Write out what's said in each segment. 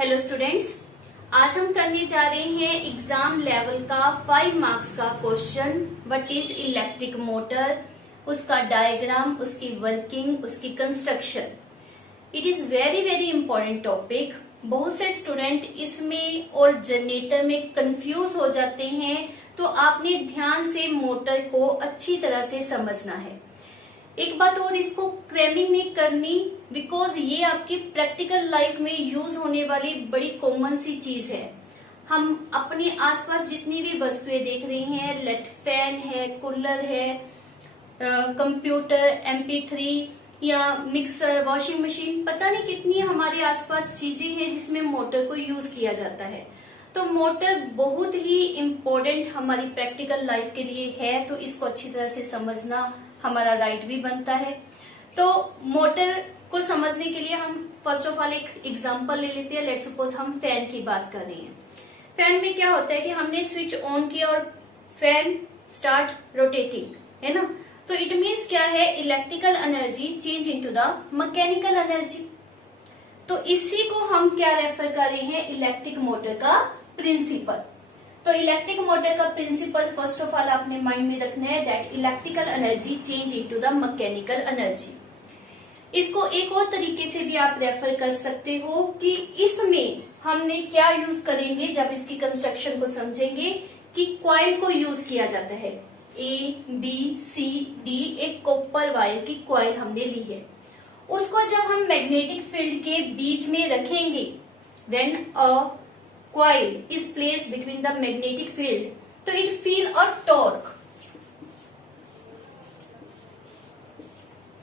Hello students, आज हम करने जा रहे हैं एग्जाम लेवल का 5 मार्क्स का question. What is electric motor, उसका डायग्राम, उसकी वर्किंग, उसकी construction. It is very very important topic. बहुत से स्टूडेंट इसमें और जनरेटर में कंफ्यूज हो जाते हैं, तो आपने ध्यान से मोटर को अच्छी तरह से समझना है। एक बात और, इसको क्रैमिंग नहीं करनी, बिकॉज ये आपकी प्रैक्टिकल लाइफ में यूज होने वाली बड़ी कॉमन सी चीज है। हम अपने आसपास जितनी भी वस्तुएं देख रहे हैं, लेट फैन है, कूलर है, कंप्यूटर, MP3 या मिक्सर, वॉशिंग मशीन, पता नहीं कितनी हमारे आसपास चीजें हैं जिसमें मोटर को यूज किया जाता है। तो मोटर बहुत ही इम्पोर्टेंट हमारी प्रैक्टिकल लाइफ के लिए है, तो इसको अच्छी तरह से समझना हमारा राइट भी बनता है। तो मोटर को समझने के लिए हम फर्स्ट ऑफ ऑल एक एग्जांपल ले लेते हैं। लेट्स सपोज हम फैन की बात कर रहे हैं। फैन में क्या होता है कि हमने स्विच ऑन किया और फैन स्टार्ट रोटेटिंग, है ना। तो इट मीन्स क्या है, electrical energy change into the mechanical energy. तो इसी को हम क्या रेफर कर रहे हैं, इलेक्ट्रिक मोटर का प्रिंसिपल। तो इलेक्ट्रिक मोटर का प्रिंसिपल फर्स्ट ऑफ ऑल आपने माइंड में रखना है, that electrical energy change into the mechanical energy. इसको एक और तरीके से भी आप रेफर कर सकते हो कि इसमें हमने क्या यूज करेंगे जब इसकी कंस्ट्रक्शन को समझेंगे, कि कॉइल को यूज किया जाता है। ABCD एक कॉपर वायर की कॉइल हमने ली है। उसको जब हम मैग्नेटिक फील्ड के बीच में रखेंगे, when a coil is placed between the magnetic field, so it feel a torque.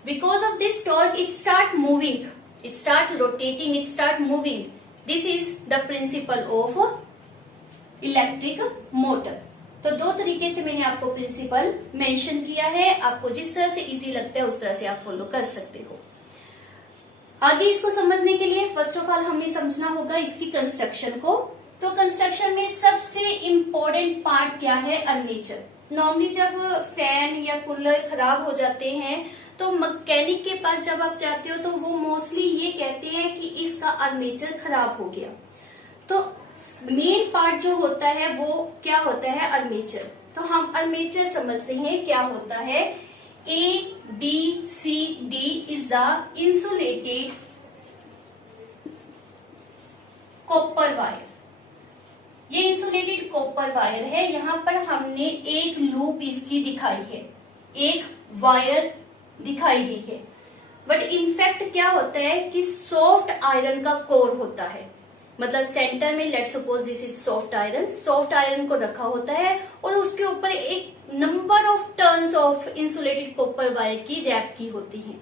Because of this torque, it start moving, it start rotating, it start moving. This is the principle of electric motor. तो दो तरीके से मैंने आपको principal mention किया है। आपको जिस तरह से इजी लगता है उस तरह से आप फॉलो कर सकते हो। आगे इसको समझने के लिए फर्स्ट ऑफ ऑल हमें समझना होगा इसकी कंस्ट्रक्शन को। तो कंस्ट्रक्शन में सबसे इम्पोर्टेंट पार्ट क्या है, आर्मेचर। नॉर्मली जब फैन या कूलर खराब हो जाते हैं तो मैकेनिक के पास जब आप जाते हो तो वो मोस्टली ये कहते हैं कि इसका आर्मेचर खराब हो गया। तो मेन पार्ट जो होता है वो क्या होता है, आर्मेचर। तो हम आर्मेचर समझते हैं क्या होता है। ABCD is the insulated copper wire. ये इंसुलेटेड कॉपर वायर है। यहाँ पर हमने एक लूप इसकी दिखाई है, एक वायर दिखाई दी है। बट इनफैक्ट क्या होता है कि सॉफ्ट आयरन का कोर होता है। मतलब सेंटर में let's suppose this is soft iron को रखा होता है और उसके ऊपर एक number of turns of insulated copper wire की रैप की होती है।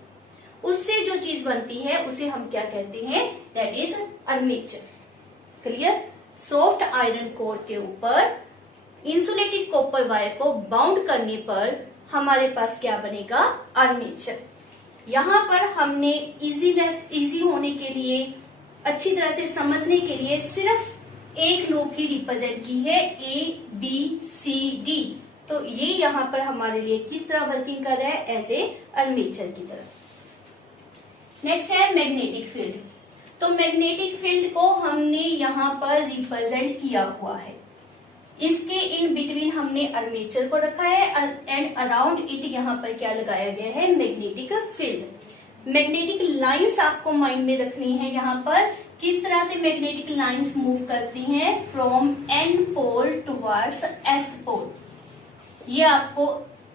उससे जो चीज बनती है उसे हम क्या कहते हैं, that is armature. Clear. Soft iron core के ऊपर इंसुलेटेड कॉपर वायर को बाउंड करने पर हमारे पास क्या बनेगा, आर्मेचर। यहाँ पर हमने इजी होने के लिए, अच्छी तरह से समझने के लिए सिर्फ एक लूप ही रिप्रेजेंट की है, ABCD। तो ये यहाँ पर हमारे लिए किस तरह वर्किंग कर रहा है, एज ए आर्मेचर की तरह। नेक्स्ट है मैग्नेटिक फील्ड। तो मैग्नेटिक फील्ड को हमने यहाँ पर रिप्रेजेंट किया हुआ है। इसके इन बिटवीन हमने आर्मेचर को रखा है एंड अराउंड इट यहाँ पर क्या लगाया गया है, मैग्नेटिक फील्ड। मैग्नेटिक लाइंस आपको माइंड में रखनी है। यहाँ पर किस तरह से मैग्नेटिक लाइंस मूव करती हैं, from N pole towards S pole. ये आपको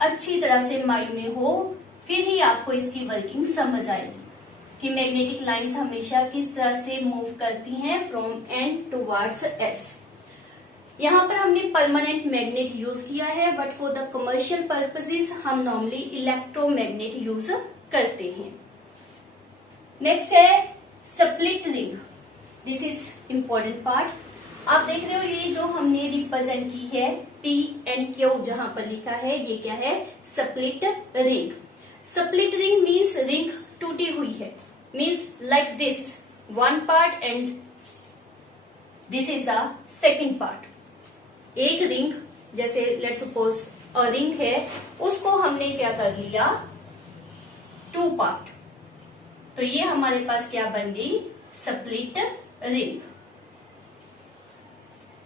अच्छी तरह से माइंड में हो, फिर ही आपको इसकी वर्किंग समझ आएगी कि मैग्नेटिक लाइंस हमेशा किस तरह से मूव करती हैं फ्रॉम N टुवर्ड्स S। यहाँ पर हमने परमानेंट मैग्नेट यूज किया है, but for the commercial purposes हम नॉर्मली इलेक्ट्रोमैग्नेट यूज करते हैं। नेक्स्ट है split ring. This is important part. आप देख रहे हो ये जो हमने रिप्रेजेंट की है P and Q, जहां पर लिखा है ये क्या है, split ring. Split ring means ring टूटी हुई है, means like this one part and this is the second part. एक रिंग, जैसे लेट्स सपोज अ रिंग है, उसको हमने क्या कर लिया, टू पार्ट। तो ये हमारे पास क्या बन गई, स्प्लिट रिंग।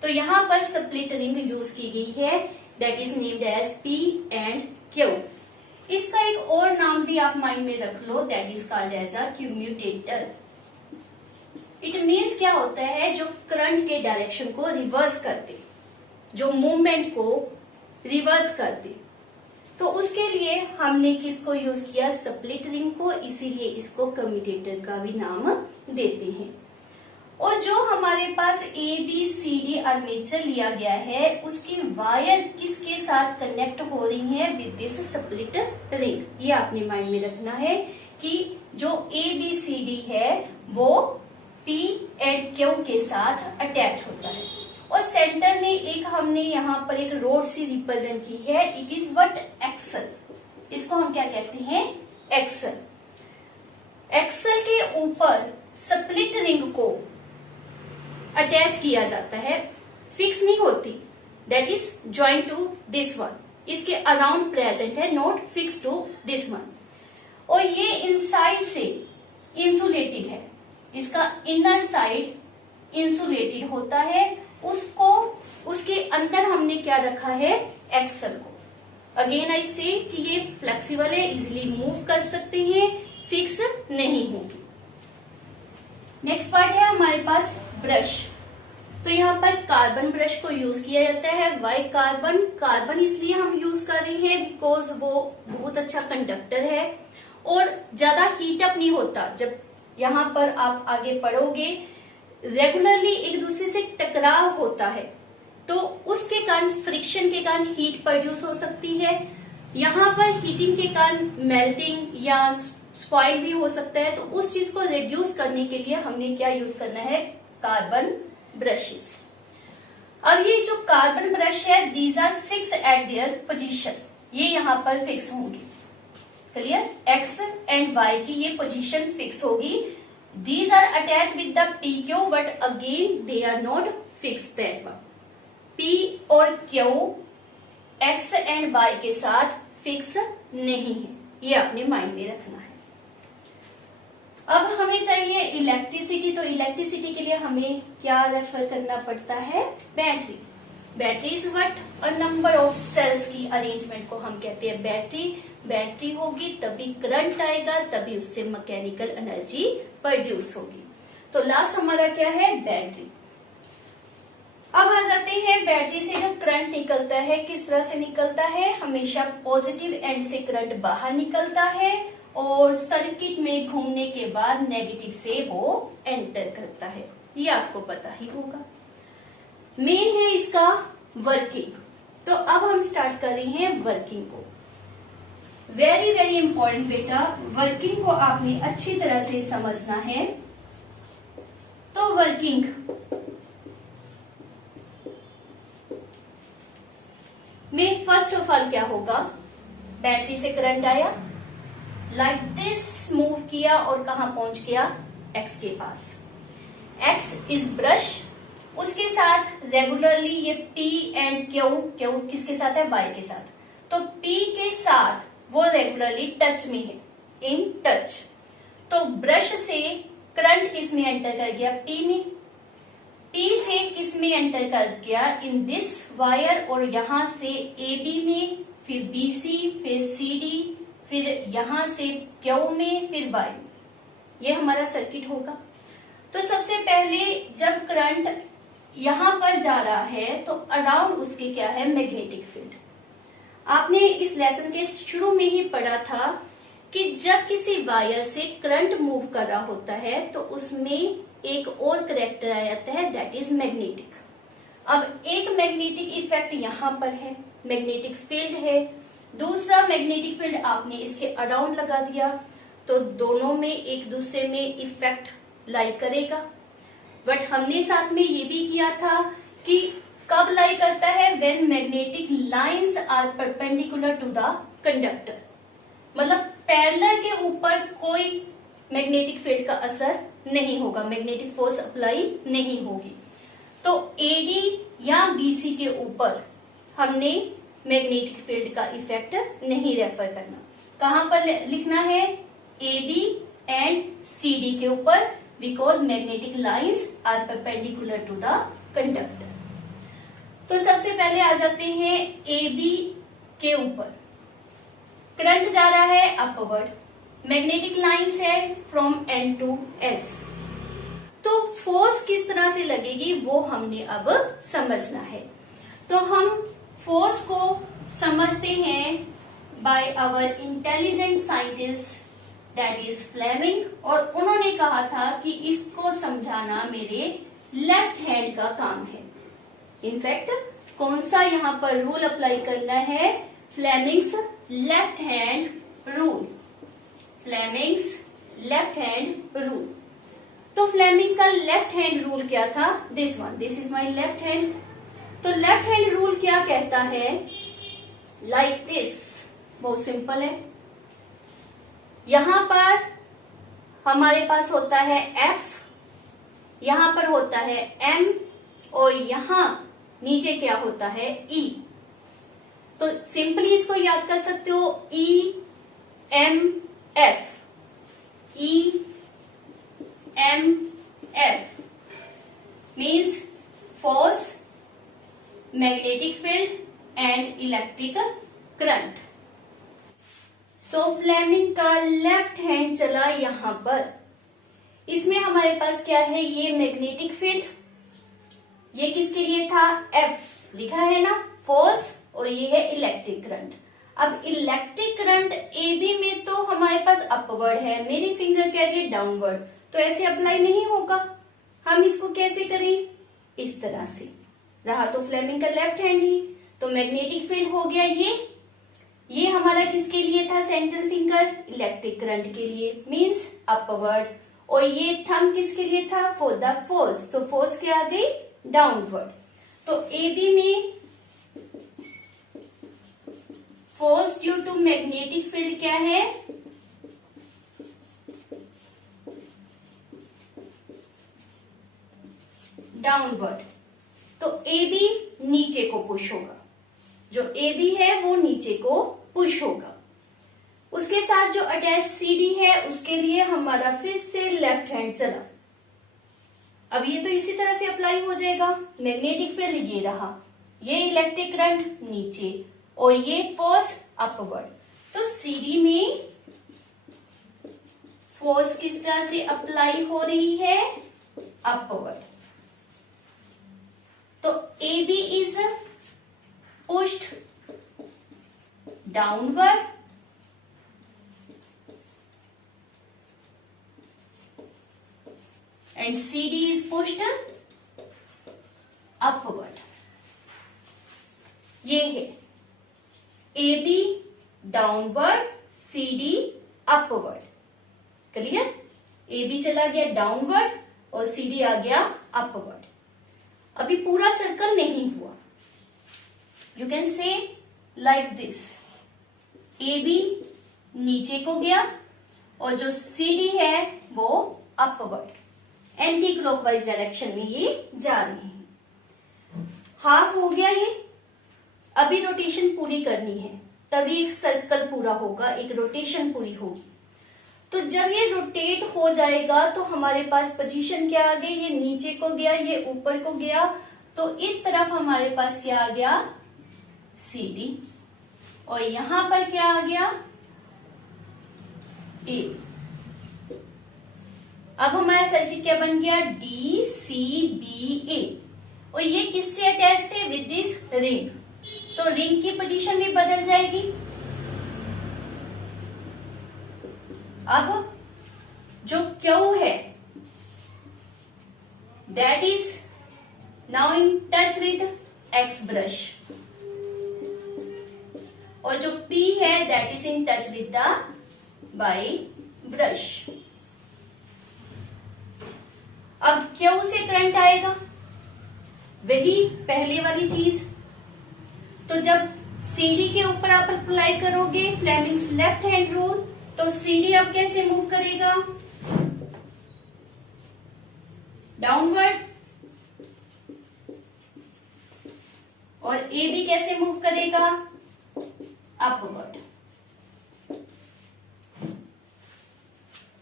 तो यहाँ पर स्प्लिट रिंग यूज की गई है, that is named as P and Q. इसका एक और नाम भी आप माइंड में रख लो, that is called as a commutator. It means क्या होता है, जो करंट के डायरेक्शन को रिवर्स करते, जो मूवमेंट को रिवर्स करते। तो उसके लिए हमने किसको यूज किया, स्प्लिट रिंग को, इसीलिए इसको कम्यूटेटर का भी नाम देते हैं। और जो हमारे पास ABCD आर्मेचर लिया गया है, उसकी वायर किसके साथ कनेक्ट हो रही है, विद दिस स्प्लिट रिंग। ये आपने माइंड में रखना है कि जो ABCD है वो P एंड Q के साथ अटैच होता है। और सेंटर में एक हमने यहाँ पर एक रोड सी रिप्रेजेंट की है, इट इज व्हाट, एक्सल। इसको हम क्या कहते हैं, एक्सल। एक्सल के ऊपर स्प्लिट रिंग को अटैच किया जाता है, फिक्स नहीं होती, that is join to this one. इसके अराउंड प्रेजेंट है, not fix to this one. और ये इनसाइड से इंसुलेटेड है, इसका इनर साइड इंसुलेटेड होता है, उसको उसके अंदर हमने क्या रखा है, एक्सल को। अगेन आई से कि ये फ्लेक्सिबल है, इजिली मूव कर सकते हैं, फिक्स नहीं होगी। नेक्स्ट पार्ट है हमारे पास ब्रश। तो यहाँ पर कार्बन ब्रश को यूज किया जाता है। वाई कार्बन, कार्बन इसलिए हम यूज कर रहे हैं बिकॉज वो बहुत अच्छा कंडक्टर है और ज्यादा हीट अप नहीं होता। जब यहाँ पर आप आगे पढ़ोगे, रेगुलरली एक दूसरे से टकराव होता है, तो उसके कारण, फ्रिक्शन के कारण हीट प्रोड्यूस हो सकती है। यहाँ पर हीटिंग के कारण मेल्टिंग या स्पॉइल भी हो सकता है। तो उस चीज को रिड्यूस करने के लिए हमने क्या यूज करना है, कार्बन ब्रशेस। अब ये जो कार्बन ब्रश है, these are fix at their position, ये यहाँ पर फिक्स होंगे। क्लियर, एक्स एंड वाई की ये पोजीशन फिक्स होगी। These are attached with the PQ, but again they are not fixed that one. P और Q X एंड Y के साथ फिक्स नहीं है, ये आपने माइंड में रखना है। अब हमें चाहिए इलेक्ट्रिसिटी। तो इलेक्ट्रिसिटी के लिए हमें क्या रेफर करना पड़ता है, battery. Battery is what, a number of cells की अरेंजमेंट को हम कहते हैं बैटरी। बैटरी होगी तभी करंट आएगा, तभी उससे मैकेनिकल एनर्जी प्रोड्यूस होगी। तो लास्ट हमारा क्या है, बैटरी। अब आ जाते हैं बैटरी से जो करंट निकलता है किस तरह से निकलता है, हमेशा पॉजिटिव एंड से करंट बाहर निकलता है और सर्किट में घूमने के बाद नेगेटिव से वो एंटर करता है, ये आपको पता ही होगा। मेन है इसका वर्किंग। तो अब हम स्टार्ट कर रहे हैं वर्किंग को। वेरी वेरी इंपॉर्टेंट बेटा, वर्किंग को आपने अच्छी तरह से समझना है। तो वर्किंग में फर्स्ट ऑफ ऑल क्या होगा, बैटरी से करंट आया, लाइक दिस मूव किया और कहां पहुंच गया, एक्स के पास। एक्स इज ब्रश, उसके साथ रेगुलरली ये P एंड Q किसके साथ है, Y के साथ। तो P के साथ वो रेगुलरली टच में है, इन टच। तो ब्रश से करंट किस में एंटर कर गया, P में। P से किस में एंटर कर गया, इन दिस वायर, और यहां से AB में, फिर BC, फिर CD, फिर यहां से Q में, फिर Y। ये हमारा सर्किट होगा। तो सबसे पहले जब करंट यहां पर जा रहा है तो अराउंड उसके क्या है, मैग्नेटिक फील्ड। आपने इस लेसन के शुरू में ही पढ़ा था कि जब किसी वायर से करंट मूव कर रहा होता है तो उसमें एक और करैक्टर आ जाता है, दैट इज मैग्नेटिक। अब एक मैग्नेटिक इफेक्ट यहां पर है, मैग्नेटिक फील्ड है। दूसरा मैग्नेटिक फील्ड आपने इसके अराउंड लगा दिया, तो दोनों में एक दूसरे में इफेक्ट लाई करेगा। बट हमने साथ में ये भी किया था कि कब लाई करता है, when magnetic lines are perpendicular to the conductor. मतलब पैरेलल के ऊपर कोई मैग्नेटिक फील्ड का असर नहीं होगा, मैग्नेटिक फोर्स अप्लाई नहीं होगी। तो AD या BC के ऊपर हमने मैग्नेटिक फील्ड का इफेक्ट नहीं रेफर करना। कहां पर लिखना है, AB एंड CD के ऊपर, because magnetic lines are perpendicular to the conductor. तो सबसे पहले आ जाते हैं ए बी के ऊपर। करंट जा रहा है अपवर्ड, मैग्नेटिक लाइंस है फ्रॉम एन टू एस। तो फोर्स किस तरह से लगेगी वो हमने अब समझना है। तो हम फोर्स को समझते हैं by our intelligent scientist that is Fleming, और उन्होंने कहा था कि इसको समझाना मेरे लेफ्ट हैंड का काम है। इनफैक्ट कौन सा यहाँ पर रूल अप्लाई करना है? Fleming's left hand rule, Fleming's left hand rule. तो फ्लेमिंग का लेफ्ट हैंड रूल क्या था? This one, this is my left hand. तो लेफ्ट हैंड रूल क्या कहता है? लाइक दिस, बहुत सिंपल है। यहां पर हमारे पास होता है F, यहां पर होता है M, और यहां नीचे क्या होता है? E। तो सिंपली इसको याद कर सकते हो, E M F, E M F means force, magnetic field and electrical current. So Fleming का लेफ्ट हैंड चला यहां पर। इसमें हमारे पास क्या है? ये मैग्नेटिक फील्ड, ये किसके लिए था? F लिखा है ना, फोर्स, और ये है इलेक्ट्रिक करंट। अब इलेक्ट्रिक करंट ए बी में तो हमारे पास अपवर्ड है, मेरी फिंगर कह रही है डाउनवर्ड, तो ऐसे अप्लाई नहीं होगा। हम इसको कैसे करें? इस तरह से रहा तो फ्लेमिंग का लेफ्ट हैंड ही, तो मैग्नेटिक फील्ड हो गया ये हमारा किसके लिए था? सेंट्रल फिंगर, इलेक्ट्रिक करंट के लिए, मींस अपवर्ड। और ये थंब किसके लिए था? फॉर द फोर्स, तो फोर्स क्या आ गई? डाउनवर्ड। तो ए बी में force due to magnetic field क्या है? डाउनवर्ड। तो ए बी नीचे को पुश होगा, जो ए बी है वो नीचे को पुश होगा। उसके साथ जो अटैच सी डी है उसके लिए हमारा फिर से लेफ्ट हैंड चला। अब ये तो इसी तरह से अप्लाई हो जाएगा। मैग्नेटिक फील्ड ये रहा, ये इलेक्ट्रिक करंट नीचे, और ये फोर्स अपवर्ड। तो सीडी में फोर्स किस तरह से अप्लाई हो रही है? अपवर्ड। तो A B is pushed downward, and CD is pushed upward। ये है AB downward, CD upward. Clear? AB चला गया डाउनवर्ड और CD आ गया अपवर्ड। अभी पूरा सर्कल नहीं हुआ। You can say like this, AB नीचे को गया और जो CD है वो अपवर्ड, एंटी क्लॉकवाइज डायरेक्शन में ये जा रही है। हाफ हो गया ये, अभी रोटेशन पूरी करनी है, तभी एक सर्कल पूरा होगा, एक रोटेशन पूरी होगी। तो जब ये रोटेट हो जाएगा तो हमारे पास पोजीशन क्या आ गई? ये नीचे को गया, ये ऊपर को गया, तो इस तरफ हमारे पास क्या आ गया? CD, और यहां पर क्या आ गया? A। अब हमारा सर्किट क्या बन गया? DCBA, और ये किससे अटैच थे? With this ring. तो रिंग की पोजीशन भी बदल जाएगी। अब जो Q है that is now in touch with X brush, और जो P है that is in touch with the Y brush. अब Q से करंट आएगा, वही पहले वाली चीज। तो जब CD के ऊपर आप अप्लाई करोगे फ्लेमिंग्स लेफ्ट हैंड रूल, तो CD अब कैसे मूव करेगा? डाउनवर्ड। और AB कैसे मूव करेगा? अपवर्ड।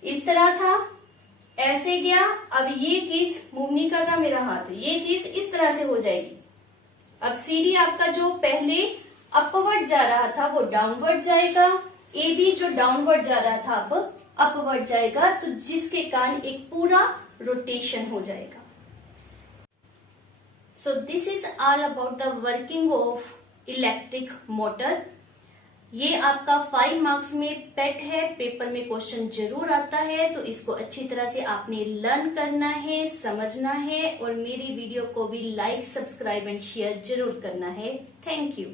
इस तरह था, ऐसे गया। अब ये चीज मूव नहीं कर रहा मेरा हाथ, ये चीज इस तरह से हो जाएगी। अब CD आपका जो पहले अपवर्ड जा रहा था वो डाउनवर्ड जाएगा, AB जो डाउनवर्ड जा रहा था अब अपवर्ड जाएगा, तो जिसके कारण एक पूरा रोटेशन हो जाएगा। So this is all about the working of electric motor. ये आपका 5 मार्क्स में पेट है, पेपर में क्वेश्चन जरूर आता है, तो इसको अच्छी तरह से आपने लर्न करना है, समझना है, और मेरी वीडियो को भी लाइक, सब्सक्राइब एंड शेयर जरूर करना है। Thank you.